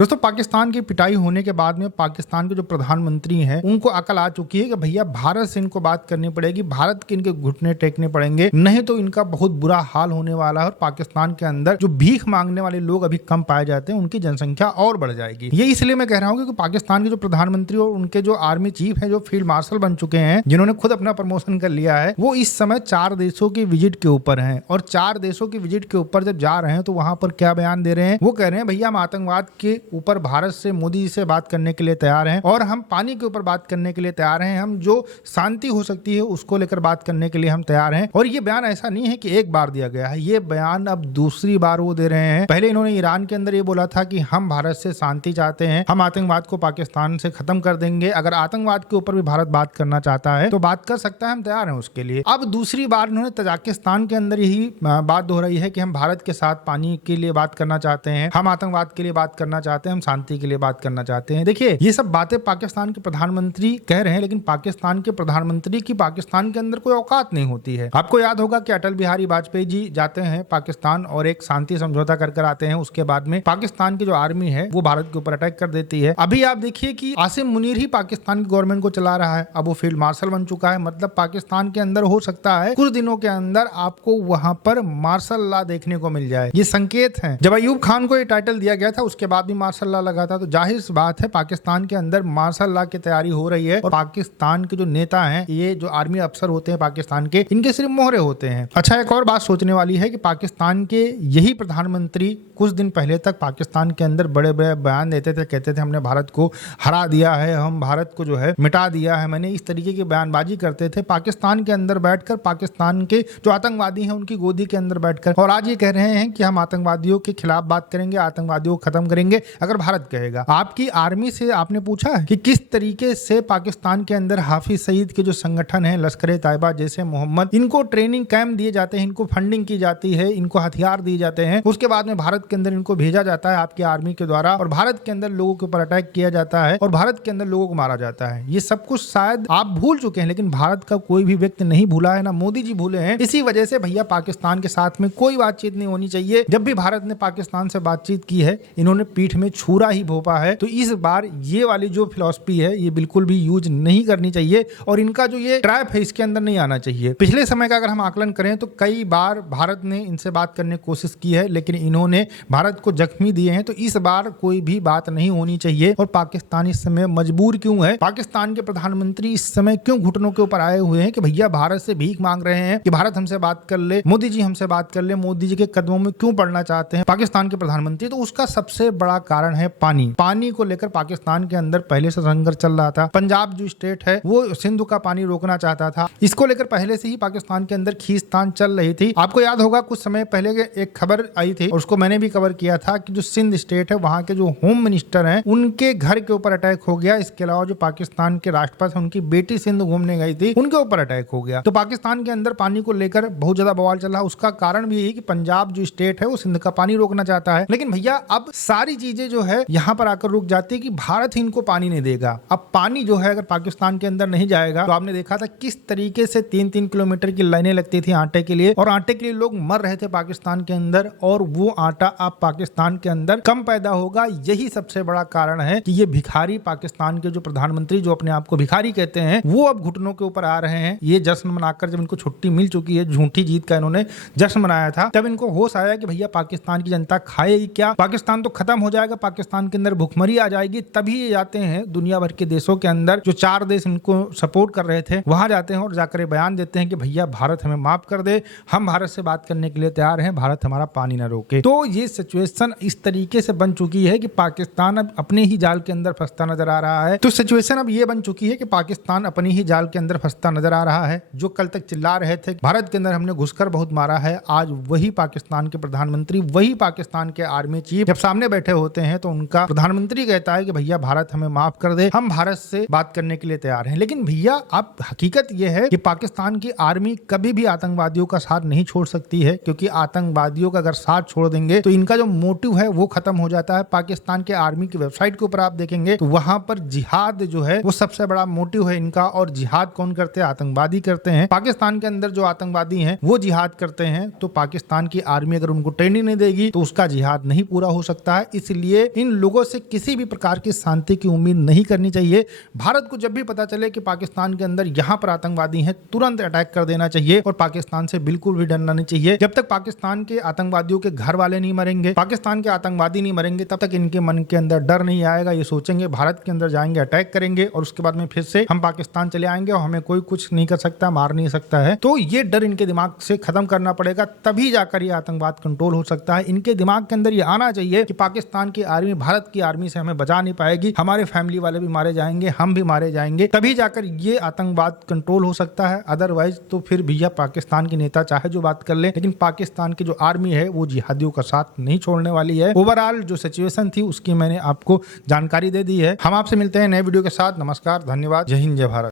दोस्तों, पाकिस्तान की पिटाई होने के बाद में पाकिस्तान के जो प्रधानमंत्री हैं उनको अकल आ चुकी है कि भैया भारत से इनको बात करनी पड़ेगी, भारत के इनके घुटने टेकने पड़ेंगे, नहीं तो इनका बहुत बुरा हाल होने वाला है। और पाकिस्तान के अंदर जो भीख मांगने वाले लोग अभी कम पाए जाते हैं उनकी जनसंख्या और बढ़ जाएगी। ये इसलिए मैं कह रहा हूँ कि पाकिस्तान के जो प्रधानमंत्री और उनके जो आर्मी चीफ है, जो फील्ड मार्शल बन चुके हैं, जिन्होंने खुद अपना प्रमोशन कर लिया है, वो इस समय 4 देशों की विजिट के ऊपर हैं। और 4 देशों की विजिट के ऊपर जब जा रहे हैं तो वहां पर क्या बयान दे रहे हैं? वो कह रहे हैं भैया हम आतंकवाद के ऊपर भारत से, मोदी जी से बात करने के लिए तैयार हैं, और हम पानी के ऊपर बात करने के लिए तैयार हैं, हम जो शांति हो सकती है उसको लेकर बात करने के लिए हम तैयार हैं। और ये बयान ऐसा नहीं है कि एक बार दिया गया है, ये बयान अब दूसरी बार वो दे रहे हैं। पहले इन्होंने ईरान के अंदर ये बोला था कि हम भारत से शांति चाहते हैं, हम आतंकवाद को पाकिस्तान से खत्म कर देंगे, अगर आतंकवाद के ऊपर भी भारत बात करना चाहता है तो बात कर सकता है, हम तैयार हैं उसके लिए। अब दूसरी बार इन्होंने तजाकिस्तान के अंदर यही बात दोहराई है कि हम भारत के साथ पानी के लिए बात करना चाहते हैं, हम आतंकवाद के लिए बात करना चाहते हैं, हम शांति के लिए बात करना चाहते हैं। देखिए, ये सब बातें पाकिस्तान के प्रधानमंत्री कह रहे हैं, लेकिन पाकिस्तान के प्रधानमंत्री की पाकिस्तान के अंदर कोई औकात नहीं होती है। आपको याद होगा कि अटल बिहारी वाजपेयी जी जाते हैं पाकिस्तान और एक शांति समझौता कर आते हैं, उसके बाद में पाकिस्तान की जो आर्मी है वो भारत के ऊपर अटैक कर देती है। अभी आप देखिए कि आसिम मुनीर ही पाकिस्तान की गवर्नमेंट को चला रहा है, अब वो फील्ड मार्शल बन चुका है। मतलब पाकिस्तान के अंदर हो सकता है कुछ दिनों के अंदर आपको वहां पर मार्शल लॉ देखने को मिल जाए। ये संकेत है। जब अयूब खान को ये टाइटल दिया गया था उसके बाद भी मार्शल लॉ लगा था, तो जाहिर सी बात है पाकिस्तान के अंदर मार्शल लॉ की तैयारी हो रही है। और पाकिस्तान के जो नेता हैं, ये जो आर्मी अफसर होते हैं पाकिस्तान के, इनके सिर्फ मोहरे होते हैं। अच्छा, एक और बात सोचने वाली है कि पाकिस्तान के यही प्रधानमंत्री कुछ दिन पहले तक पाकिस्तान के अंदर बड़े बड़े बयान देते थे, कहते थे हमने भारत को हरा दिया है, हम भारत को जो है मिटा दिया है, मैंने इस तरीके की बयानबाजी करते थे पाकिस्तान के अंदर बैठकर, पाकिस्तान के जो आतंकवादी हैं उनकी गोदी के अंदर बैठकर। और आज ये कह रहे हैं कि हम आतंकवादियों के खिलाफ बात करेंगे, आतंकवादियों को खत्म करेंगे अगर भारत कहेगा। आपकी आर्मी से आपने पूछा है कि किस तरीके से पाकिस्तान के अंदर हाफिज सईद के जो संगठन है, लश्कर तैयबा जैसे मोहम्मद, इनको ट्रेनिंग कैंप दिए जाते हैं, इनको फंडिंग की जाती है, इनको हथियार दिए जाते हैं, उसके बाद में भारत के अंदर इनको भेजा जाता है आपकी आर्मी के द्वारा, और भारत के अंदर लोगों के ऊपर अटैक किया जाता है और भारत के अंदर लोगों को मारा जाता है। ये सब कुछ शायद आप भूल चुके हैं, लेकिन भारत का कोई भी व्यक्ति नहीं भूला है, ना मोदी जी भूले हैं। इसी वजह से भैया पाकिस्तान के साथ में कोई बातचीत नहीं होनी चाहिए। जब भी भारत ने पाकिस्तान से बातचीत की है, इन्होंने पीठ में छुरा ही भोपा है। तो इस बार ये वाली जो फिलॉसफी है ये बिल्कुल भी यूज नहीं करनी चाहिए, और इनका जो ये ट्रैप है इसके अंदर नहीं आना चाहिए। पिछले समय का अगर हम आकलन करें तो कई बार भारत ने इनसे बात करने की कोशिश की है, लेकिन इन्होंने भारत को जख्मी दिए हैं। तो इस बार कोई भी बात नहीं होनी चाहिए। और पाकिस्तान इस समय मजबूर क्यों है? पाकिस्तान के प्रधानमंत्री इस समय क्यों घुटनों के ऊपर आए हुए हैं कि भैया भारत से भीख मांग रहे हैं कि भारत हमसे बात कर ले, मोदी जी हमसे बात कर ले, मोदी जी के कदमों में क्यों पड़ना चाहते हैं पाकिस्तान के प्रधानमंत्री? तो उसका सबसे बड़ा कारण है पानी। पानी को लेकर पाकिस्तान के अंदर पहले से संघर्ष चल रहा था। पंजाब जो स्टेट है वो सिंधु का पानी रोकना चाहता था, इसको लेकर पहले से ही पाकिस्तान के अंदर खींचतान चल रही थी। आपको याद होगा कुछ समय पहले एक खबर आई थी और उसको मैंने भी कवर किया था कि जो सिंध स्टेट है वहां के जो होम मिनिस्टर हैं उनके घर के ऊपर अटैक हो गया। इसके अलावा जो पाकिस्तान के राष्ट्रपति हैं उनकी बेटी सिंध घूमने गई थी, उनके ऊपर अटैक हो गया। तो पाकिस्तान के अंदर पानी को लेकर बहुत ज्यादा बवाल चल रहा। उसका कारण भी यही कि पंजाब जो स्टेट है वो सिंध का पानी रोकना चाहता है। लेकिन भैया अब सारी चीजें जो है यहाँ पर आकर रुक जाती है कि भारत ही इनको पानी नहीं देगा। अब पानी जो है अगर पाकिस्तान के अंदर नहीं जाएगा तो आपने देखा था किस तरीके से 3-3 किलोमीटर की लाइनें लगती थी आटे के लिए, और आटे के लिए लोग मर रहे थे पाकिस्तान के अंदर, और वो आटा अब पाकिस्तान के अंदर कम पैदा होगा। यही सबसे बड़ा कारण है कि ये भिखारी पाकिस्तान के जो प्रधानमंत्री, जो अपने आप को भिखारी कहते हैं, वो अब घुटनों के ऊपर आ रहे हैं। ये जश्न मनाकर, जब इनको छुट्टी मिल चुकी है, झूठी जीत का इन्होंने जश्न मनाया था, तब इनको होश आया कि भैया पाकिस्तान की जनता खाएगी क्या, पाकिस्तान तो खत्म हो जाएगा, पाकिस्तान के अंदर भुखमरी आ जाएगी। तभी ये जाते हैं दुनिया भर के देशों के अंदर, जो 4 देश इनको सपोर्ट कर रहे थे, वहां जाते हैं और जाकर बयान देते हैं कि भैया भारत हमें माफ कर दे, हम भारत से बात करने के लिए तैयार हैं, भारत हमारा पानी ना रोके। तो ये सिचुएशन इस तरीके से बन चुकी है कि पाकिस्तान अब अपने ही जाल के अंदर फंसता नजर आ रहा है। तो सिचुएशन अब ये बन चुकी है कि पाकिस्तान अपनी ही जाल के अंदर फंसता नजर आ रहा है। जो कल तक चिल्ला रहे थे भारत के अंदर हमने घुसकर बहुत मारा है, आज वही पाकिस्तान के प्रधानमंत्री, वही पाकिस्तान के आर्मी चीफ जब सामने बैठे होते हैं तो उनका प्रधानमंत्री कहता है कि भैया भारत हमें माफ कर दे, हम भारत से बात करने के लिए तैयार हैं। लेकिन भैया अब हकीकत यह है कि पाकिस्तान की आर्मी कभी भी आतंकवादियों का साथ नहीं छोड़ सकती है, क्योंकि आतंकवादियों का अगर साथ छोड़ देंगे तो इनका जो मोटिव है वो खत्म हो जाता है। पाकिस्तान के आर्मी की वेबसाइट के ऊपर आप देखेंगे तो वहां पर जिहाद जो है वो सबसे बड़ा मोटिव है इनका। और जिहाद कौन करते हैं? आतंकवादी करते हैं। पाकिस्तान के अंदर जो आतंकवादी हैं वो जिहाद करते हैं। तो पाकिस्तान की आर्मी अगर उनको ट्रेनिंग नहीं देगी तो उसका जिहाद नहीं पूरा हो सकता है। इसलिए चाहिए, इन लोगों से किसी भी प्रकार की शांति की उम्मीद नहीं करनी चाहिए। भारत को जब भी पता चले कि पाकिस्तान के अंदर यहाँ पर आतंकवादी हैं, तुरंत अटैक कर देना चाहिए और पाकिस्तान से बिल्कुल भी डरना नहीं चाहिए। जब तक पाकिस्तान के आतंकवादियों के घर वाले नहीं मरेंगे, पाकिस्तान के आतंकवादी नहीं मरेंगे, तब तक इनके मन के अंदर डर नहीं आएगा। ये सोचेंगे भारत के अंदर जाएंगे, अटैक करेंगे और उसके बाद में फिर से हम पाकिस्तान चले आएंगे और हमें कोई कुछ नहीं कर सकता, मार नहीं सकता है। तो ये डर इनके दिमाग से खत्म करना पड़ेगा, तभी जाकर ये आतंकवाद कंट्रोल हो सकता है। इनके दिमाग के अंदर ये आना चाहिए कि पाकिस्तान की आर्मी, भारत की आर्मी से हमें बचा नहीं पाएगी, हमारे फैमिली वाले भी मारे जाएंगे, हम भी मारे जाएंगे, तभी जाकर ये आतंकवाद कंट्रोल हो सकता है। अदरवाइज तो फिर भैया पाकिस्तान के नेता चाहे जो बात कर ले, लेकिन पाकिस्तान की जो आर्मी है वो जिहादियों का साथ नहीं छोड़ने वाली है। ओवरऑल जो सिचुएशन थी उसकी मैंने आपको जानकारी दे दी है। हम आपसे मिलते हैं नए वीडियो के साथ। नमस्कार, धन्यवाद, जय हिंद, जय भारत।